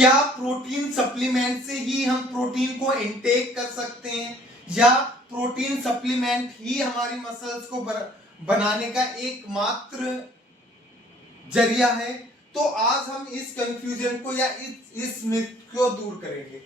क्या protein supplement से ही हम प्रोटीन को इनटेक कर सकते हैं या प्रोटीन सप्लीमेंट ही हमारी मसल्स को बनाने का एकमात्र जरिया है? तो आज हम इस कंफ्यूजन को या इस मिथ को दूर करेंगे।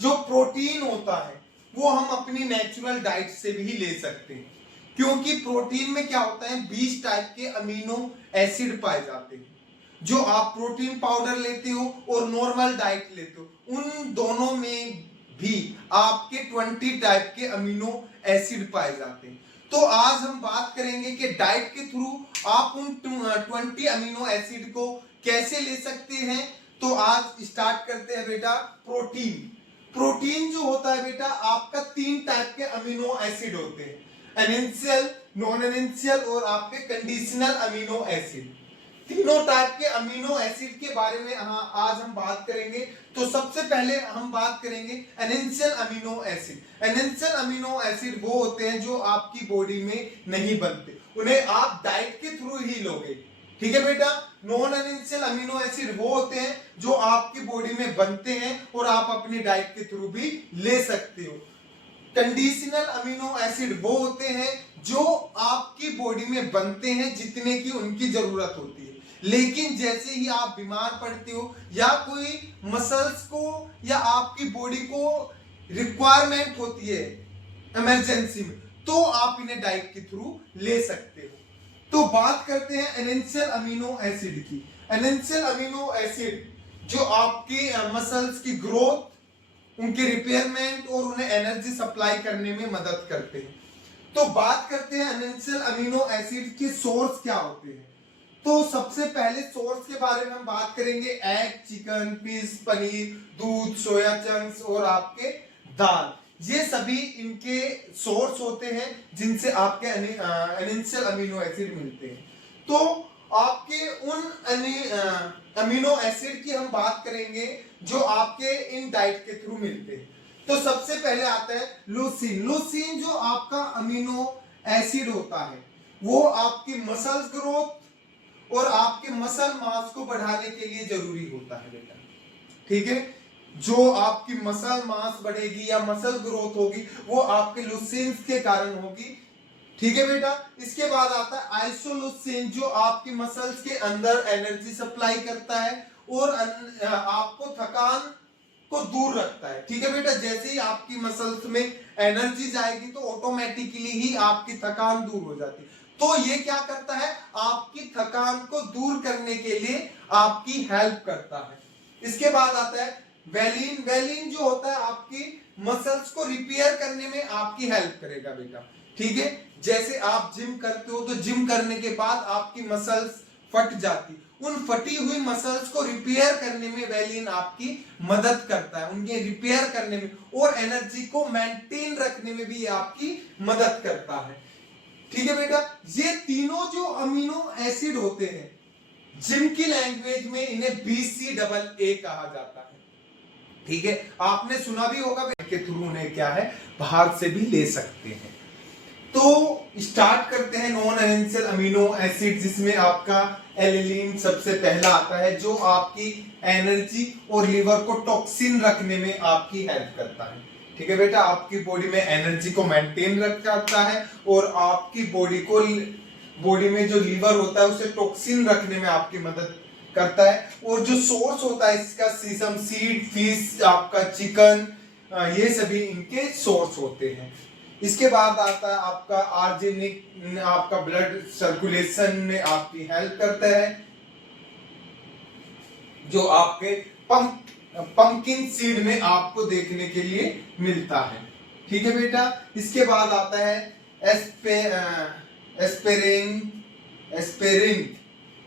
जो प्रोटीन होता है वो हम अपनी नेचुरल डाइट से भी ले सकते हैं, क्योंकि प्रोटीन में क्या होता है 20 टाइप के अमीनो एसिड पाए जाते हैं। जो आप प्रोटीन पाउडर लेते हो और नॉर्मल डाइट लेते हो उन दोनों में भी आपके 20 टाइप के अमीनो एसिड पाए जाते हैं। तो आज हम बात करेंगे कि डाइट के थ्रू आप उन 20 अमीनो एसिड को कैसे ले सकते हैं। तो आज स्टार्ट करते हैं बेटा। प्रोटीन जो होता है बेटा आपका 3 टाइप के अमीनो एसिड होते हैं, एसेंशियल, नॉन एसेंशियल और आपके कंडीशनल अमीनो एसिड। तीनों टाइप के अमीनो एसिड के बारे में आज हम बात करेंगे। तो सबसे पहले हम बात करेंगे essential amino acid. Essential amino acid वो होते हैं जो आपकी बॉडी में नहीं बनते, उन्हें आप डाइट के थ्रू ही लोगे, ठीक है बेटा। नॉन एसेंशियल अमीनो एसिड वो होते हैं जो आपकी बॉडी में बनते हैं और आप अपनी डाइट के थ्रू भी ले सकते हो। कंडीशनल अमीनो एसिड वो होते हैं जो आपकी बॉडी में बनते हैं जितने की उनकी जरूरत होती है, लेकिन जैसे ही आप बीमार पड़ते हो या कोई मसल्स को या आपकी बॉडी को रिक्वायरमेंट होती है इमरजेंसी में, तो आप इन्हें डाइट के थ्रू ले सकते हो। तो बात करते हैं एसेंशियल अमीनो एसिड की। एसेंशियल अमीनो एसिड जो आपकी मसल्स की ग्रोथ, उनके रिपेयरमेंट और उन्हें एनर्जी सप्लाई करने में मदद करते हैं। तो बात करते हैं एसेंशियल अमीनो एसिड के सोर्स क्या होते हैं। तो सबसे पहले सोर्स के बारे में हम बात करेंगे। एग, चिकन, फिश, पनीर, दूध, सोया चंक्स और आपके दाल, ये सभी इनके सोर्स होते हैं जिनसे आपके एसेंशियल अमीनो एसिड मिलते हैं। तो आपके उन अमीनो एसिड की हम बात करेंगे जो आपके इन डाइट के थ्रू मिलते हैं। तो सबसे पहले आता है लुसीन। लुसीन जो आपका अमीनो एसिड होता है वो आपकी मसल ग्रोथ और आपके मसल मास को बढ़ाने के लिए जरूरी होता है बेटा, ठीक है। जो आपकी मसल मास बढ़ेगी या मसल ग्रोथ होगी वो आपके लुसीन के कारण होगी, ठीक है बेटा। इसके बाद आता है आइसोलुसीन जो आपकी मसल्स के अंदर एनर्जी सप्लाई करता है और आपको थकान को दूर रखता है, ठीक है बेटा। जैसे ही आपकी मसल्स में एनर्जी जाएगी तो ऑटोमेटिकली ही आपकी थकान दूर हो जाती है। तो ये क्या करता है, आपकी थकान को दूर करने के लिए आपकी हेल्प करता है। इसके बाद आता है वेलिन। वेलिन जो होता है आपकी मसल्स को रिपेयर करने में आपकी हेल्प करेगा बेटा, ठीक है। जैसे आप जिम करते हो तो जिम करने के बाद आपकी मसल्स फट जाती, उन फटी हुई मसल्स को रिपेयर करने में वेलिन आपकी मदद करता है, उनके रिपेयर करने में और एनर्जी को मेंटेन रखने में भी आपकी मदद करता है, ठीक है बेटा। ये तीनों जो अमीनो एसिड होते हैं जिम की लैंग्वेज में इन्हें BCAA कहा जाता है, ठीक है। आपने सुना भी होगा के थ्रू उन्हें क्या है बाहर से भी ले सकते हैं। तो स्टार्ट करते हैं नॉन एसेंशियल अमीनो एसिड, जिसमें आपका एलिलीन सबसे पहला आता है जो आपकी एनर्जी और लिवर को टॉक्सिन रखने में आपकी हेल्प करता है, ठीक है बेटा। आपकी बॉडी में एनर्जी को मेंटेन रखता है और आपकी बॉडी में जो लिवर होता है उसे टॉक्सिन रखने में आपकी मदद करता है। और जो सोर्स होता है इसका सीसम सीड, फिश, आपका चिकन, ये सभी इनके सोर्स होते हैं। इसके बाद आता है आपका आर्जेनिक, आपका ब्लड सर्कुलेशन में आपकी हेल्प करता है, जो आपके पंपकिन सीड में आपको देखने के लिए मिलता है, ठीक है बेटा। इसके बाद आता है एस्पेरिन,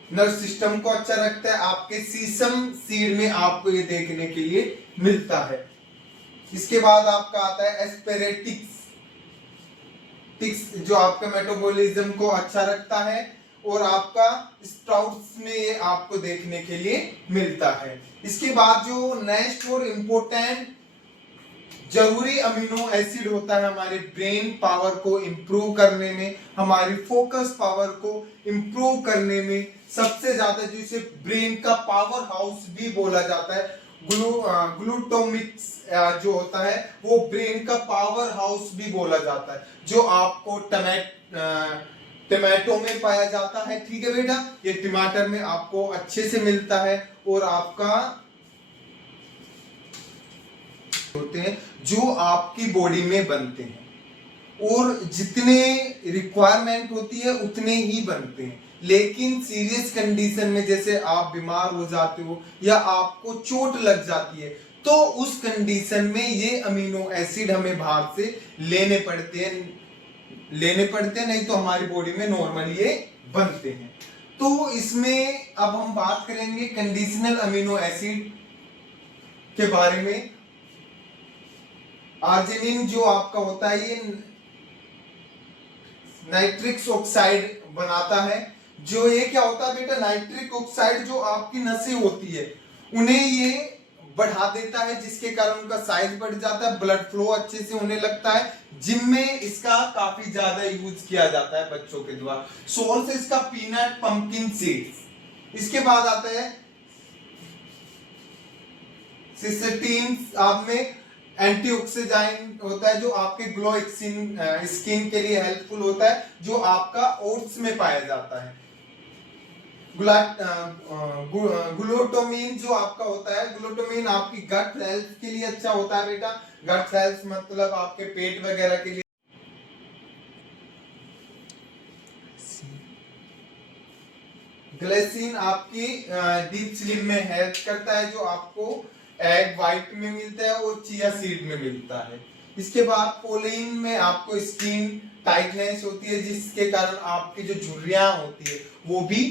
नर्व सिस्टम को अच्छा रखता है, आपके सीसम सीड में आपको ये देखने के लिए मिलता है। इसके बाद आपका आता है एस्पेरेटिक्स, जो आपका मेटाबॉलिज्म को अच्छा रखता है और आपका स्प्राउट्स में ये आपको देखने के लिए मिलता है। इसके बाद जो नेक्स्ट और इम्पोर्टेंट जरूरी अमीनो एसिड होता है हमारे ब्रेन पावर को इंप्रूव करने में, हमारी फोकस पावर को इंप्रूव करने में, सबसे ज्यादा जिसे ब्रेन का पावर हाउस भी बोला जाता है ग्लूटामिक्स जो होता है वो ब्रेन का पावर हाउस भी बोला जाता है, जो आपको टमाटो में पाया जाता है। ठीक है बेटा, ये टमाटर में आपको अच्छे से मिलता है और आपका होते हैं जो आपकी बॉडी में बनते हैं, और जितने रिक्वायरमेंट होती है उतने ही बनते हैं। लेकिन सीरियस कंडीशन में, जैसे आप बीमार हो जाते हो या आपको चोट लग जाती है, तो उस कंडीशन में ये अमीनो एसिड हमें बाहर से लेने पड़ते हैं, नहीं तो हमारी बॉडी में नॉर्मली ये बनते हैं। तो इसमें अब हम बात करेंगे कंडीशनल अमीनो एसिड के बारे में। आर्जिनिन जो आपका होता है ये नाइट्रिक ऑक्साइड बनाता है। जो ये क्या होता है बेटा, नाइट्रिक ऑक्साइड जो आपकी नसें होती है उन्हें ये बढ़ा देता है, जिसके कारण उनका साइज बढ़ जाता है, ब्लड फ्लो अच्छे से होने लगता है। जिम में इसका काफी ज्यादा यूज किया जाता है बच्चों के द्वारा। सोर्स इसका पीनट पंपकिन सीड्स। इसके बाद आता है सिस्टीन, आप में एंटीऑक्सीडेंट होता है जो आपके ग्लो स्किन के लिए हेल्पफुल होता है, जो आपका ओट्स में पाया जाता है। ग्लूटामिन जो आपका होता है, ग्लूटामिन आपकी गट हेल्थ के लिए अच्छा होता है बेटा। गट हेल्थ मतलब आपके पेट वगैरह के लिए। ग्लाइसिन आपकी डीप स्लीप में हेल्प करता है, जो आपको एग वाइट में मिलता है और चिया सीड में मिलता है। इसके बाद पोलिन में आपको स्किन टाइटनेस होती है, जिसके कारण आपकी जो झुर्रियां होती है वो भी